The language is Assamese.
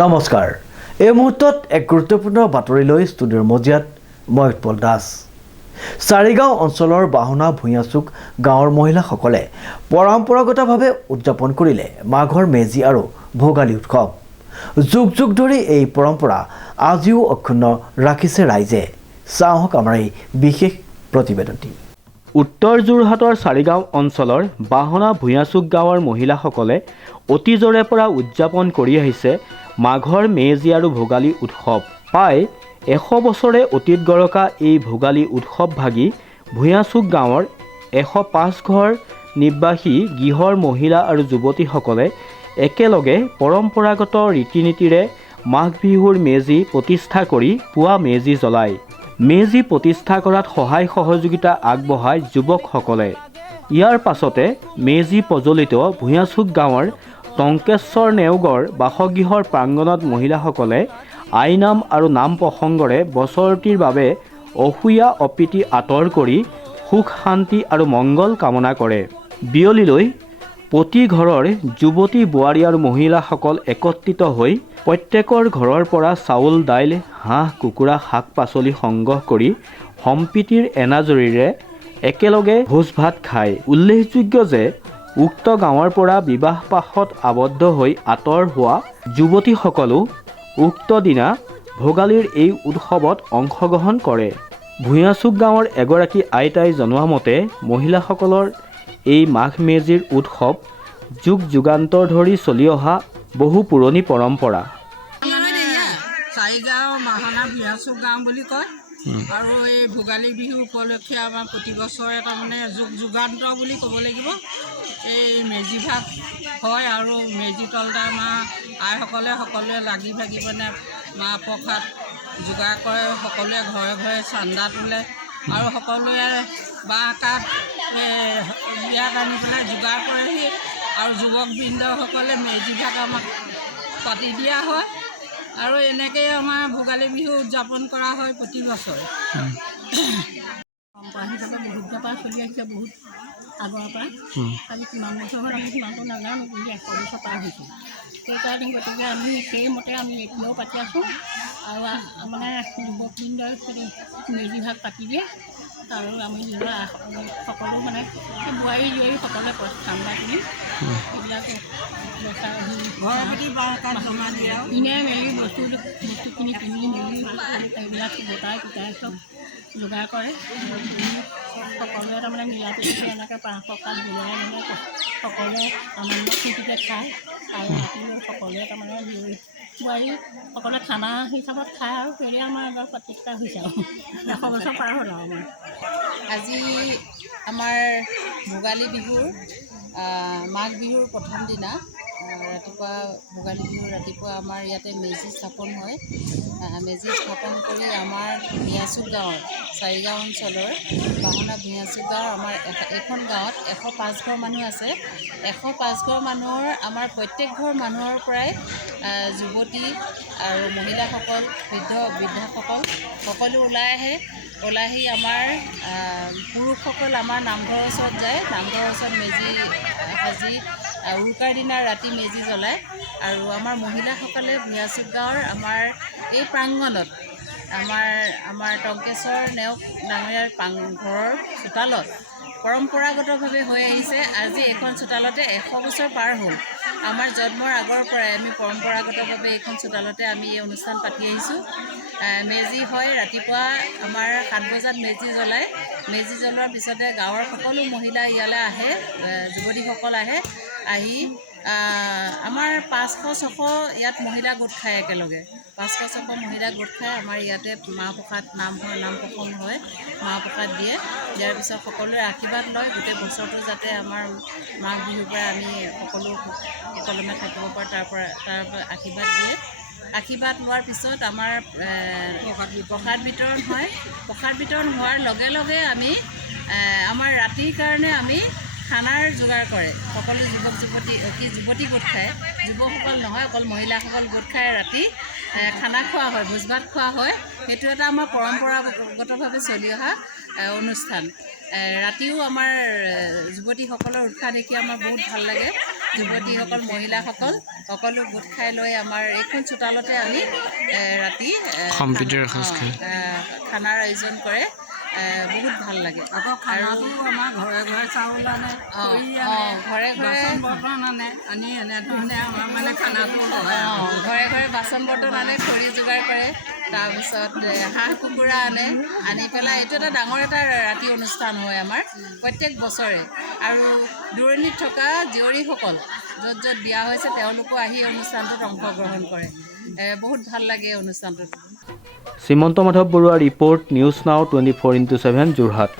নমস্কাৰ এই মুহূৰ্তত এক গুৰুত্বপূৰ্ণ বাতৰি লৈ ষ্টুডিঅ'ৰ মজিয়াত মই উৎপল দাস চাৰিগাঁও অঞ্চলৰ বাহনা ভূঞাচুক গাঁৱৰ মহিলাসকলে পৰম্পৰাগতভাৱে উদযাপন কৰিলে মাঘৰ মেজি আৰু ভোগালী উৎসৱ যুগ যুগ ধৰি এই পৰম্পৰা আজিও অক্ষুণ্ণ ৰাখিছে ৰাইজে চাওক আমাৰ এই বিশেষ প্ৰতিবেদনটি উত্তৰ যোৰহাটৰ চাৰিগাঁও অঞ্চলৰ বাহনা ভূঞাচুক গাঁৱৰ মহিলাসকলে অতীজৰে পৰা উদযাপন কৰি আহিছে মাঘৰ মেজি আৰু ভোগালী উৎসৱ প্ৰায় 100 বছৰে অতীত গৰকা এই ভোগালী উৎসৱ ভাগি ভূঞাচুক গাঁৱৰ 105 ঘৰ নিবাসী গৃহৰ মহিলা আৰু যুৱতীসকলে একেলগে পৰম্পৰাগত ৰীতি-নীতিৰে মাঘ বিহুৰ মেজি প্ৰতিষ্ঠা কৰি পুৱা মেজি জ্বলায় মেজি প্ৰতিষ্ঠা কৰাত সহায় সহযোগিতা আগবঢ়ায় যুৱকসকলে ইয়াৰ পাছতে মেজি প্ৰজ্বলিত ভূঞাচুক গাঁৱৰ টংকেশ্বৰ নেওগৰ বাসগৃহৰ প্ৰাংগণত মহিলাসকলে আইনাম আৰু নাম প্ৰসংগৰে বছৰটিৰ বাবে অসূয়া অপ্ৰীতি আঁতৰ কৰি সুখ শান্তি আৰু মংগল কামনা কৰে বিয়লিলৈ প্ৰতি ঘৰৰ যুৱতী বোৱাৰী আৰু মহিলাসকল একত্ৰিত হৈ প্ৰত্যেকৰ ঘৰৰ পৰা চাউল দাইল হাঁহ কুকুৰা শাক পাচলি সংগ্ৰহ কৰি সম্প্ৰীতিৰ এনাজৰীৰে একেলগে ভোজ ভাত খায় উল্লেখযোগ্য যে উক্ত গাঁৱৰ পৰা বিবাহ পাশত আবদ্ধ হৈ আঁতৰ হোৱা যুৱতীসকলো উক্ত দিনা ভোগালীৰ এই উৎসৱত অংশগ্ৰহণ কৰে ভূঞাচুক গাঁৱৰ এগৰাকী আইতাই জনোৱা মতে মহিলাসকলৰ এই মাঘ মেজিৰ উৎসৱ যুগ যুগান্তৰ ধৰি চলি অহা বহু পুৰণি পৰম্পৰা চাৰিগাঁও মাহনা ভূঞাচুক গাঁও বুলি কয় আৰু এই ভোগালী বিহু উপলক্ষে আমাৰ প্ৰতি বছৰে তাৰমানে যুগ যুগান্তৰ বুলি ক'ব লাগিব এই মেজি ভাগ হয় আৰু মেজি তলতে আমাৰ আইসকলে সকলোৱে লাগি ভাগি মানে মাহ প্ৰসাদ যোগাৰ কৰে সকলোৱে ঘৰে ঘৰে চান্দা তোলে আৰু সকলোৱে বাঁহ কাঠ ইয়াত আনি পেলাই যোগাৰ কৰেহি আৰু যুৱকবৃন্দসকলে মেজি ভাগ আমাক পাতি দিয়া হয় আৰু এনেকৈয়ে আমাৰ ভোগালী বিহু উদযাপন কৰা হয় প্ৰতি বছৰে পৰম্পৰা হিচাপে বহুত পৰা চলি আহিছে বহুত আগৰ পৰা খালি কিমান বছৰ হ'ল আমি সিমানটো নাজানো কিন্তু 100 বছৰ পাৰ হৈছোঁ সেইকাৰণে গতিকে আমি সেইমতে আমি এতিয়াও পাতি আছোঁ আৰু মানে যুৱকবৃন্দই মেজি ভাগ পাতি দিয়ে আৰু আমি নিজৰ সকলো মানে বোৱাৰী জীয়ৰী সকলোৱে চান্দা কিনি এইবিলাক কিনে মেলি বস্তুখিনি কিনি মেলি এইবিলাক গোটাই পিটাই চব যোগাৰ কৰে সকলোৱে তাৰমানে মিলা প্ৰীতি এনেকৈ পাঁচ প্ৰসাদ জ্বলাই মানে সকলোৱে আনন্দ ফূৰ্তিতে খায় আৰু ৰাতিলৈ সকলোৱে তাৰমানে বোৱাৰী সকলোৱে খানা হিচাপত খায় আৰু সেয়ে আমাৰ এবাৰ প্ৰতিষ্ঠা হৈছে আৰু 100 বছৰ পাৰ হ'ল আৰু আমাৰ আজি আমাৰ ভোগালী বিহুৰ মাঘ বিহুৰ প্ৰথম দিনা ৰাতিপুৱা ভোগালী বিহুৰ ৰাতিপুৱা আমাৰ ইয়াতে মেজি স্থাপন হয় মেজি স্থাপন কৰি আমাৰ ভূঞাচুক গাঁৱৰ চাৰিগাঁও অঞ্চলৰ বাহনা ভূঞাচুক গাঁৱৰ আমাৰ এখন গাঁৱত 105 ঘৰ মানুহ আছে 105 ঘৰ মানুহৰ আমাৰ প্ৰত্যেক ঘৰ মানুহৰ পৰাই যুৱতী আৰু মহিলাসকল বৃদ্ধাসকল সকলো ওলাই আহি আমাৰ পুৰুষসকল আমাৰ নামঘৰৰ ওচৰত যায় নামঘৰৰ ওচৰত মেজি সাজি উৰুকাৰ দিনা ৰাতি মেজি জ্বলায় আৰু আমাৰ মহিলাসকলে ভূঞাচুক গাঁৱৰ আমাৰ এই প্ৰাংগণত আমাৰ টংকেশ্বৰ নেওগ ডাঙৰীয়াৰ ঘৰৰ চোতালত পৰম্পৰাগতভাৱে হৈ আহিছে আজি এইখন চোতালতে 100 বছৰ পাৰ হ'ল আমাৰ জন্মৰ আগৰ পৰাই আমি পৰম্পৰাগতভাৱে এইখন চোতালতে আমি এই অনুষ্ঠান পাতি আহিছোঁ মেজি হয় ৰাতিপুৱা আমাৰ 7 বজাত মেজি জ্বলায় মেজি জ্বলোৱাৰ পিছতে গাঁৱৰ সকলো মহিলা ইয়ালৈ আহে যুৱতীসকল আহি আমাৰ 500-600 ইয়াত মহিলা গোট খায় একেলগে 500-600 মহিলা গোট খাই আমাৰ ইয়াতে মাহ প্ৰসাদ নাম প্ৰসংগ হয় মাহ প্ৰসাদ দিয়ে দিয়াৰ পিছত সকলোৱে আশীৰ্বাদ লয় গোটেই বছৰটো যাতে আমাৰ মাঘ বিহুৰ পৰা আমি সকলো সুকলমে থাকিব পাৰোঁ তাৰ পৰা আশীৰ্বাদ দিয়ে আশীৰ্বাদ লোৱাৰ পিছত আমাৰ প্ৰসাদ বিতৰণ হয় প্ৰসাদ বিতৰণ হোৱাৰ লগে লগে আমি আমাৰ ৰাতিৰ কাৰণে আমি খানাৰ যোগাৰ কৰে সকলো যুৱতী গোট খায় যুৱকসকল নহয় অকল মহিলাসকল গোট খাই ৰাতি খানা খোৱা হয় ভোজ ভাত খোৱা হয় সেইটো এটা আমাৰ পৰম্পৰাগতভাৱে চলি অহা অনুষ্ঠান ৰাতিও আমাৰ যুৱতীসকলৰ উৎসাহ দেখি আমাৰ বহুত ভাল লাগে যুৱতীসকল মহিলাসকল সকলো গোট খাই লৈ আমাৰ এইখন চোতালতে আমি ৰাতি খানাৰ আয়োজন কৰে বহুত ভাল লাগে আকৌ খানাটো আমাৰ ঘৰে ঘৰে চাউল আনে ঘৰে ঘৰে বৰ্তন আনে আনি এনেধৰণে আমাৰ মানে খানাটো ঘৰে ঘৰে বাচন বৰ্তন আনে খৰি যোগাৰ কৰে তাৰপিছত হাঁহ কুকুৰা আনি পেলাই এইটো এটা ডাঙৰ এটা ৰাতি অনুষ্ঠান হয় আমাৰ প্ৰত্যেক বছৰে আৰু দূৰণিত থকা জীয়ৰীসকল য'ত য'ত বিয়া হৈছে তেওঁলোকো আহি অনুষ্ঠানটোত অংশগ্ৰহণ কৰে বহুত ভাল লাগে অনুষ্ঠানটোত Srimanta Madhab Baruah report news now 24/7 Jorhat.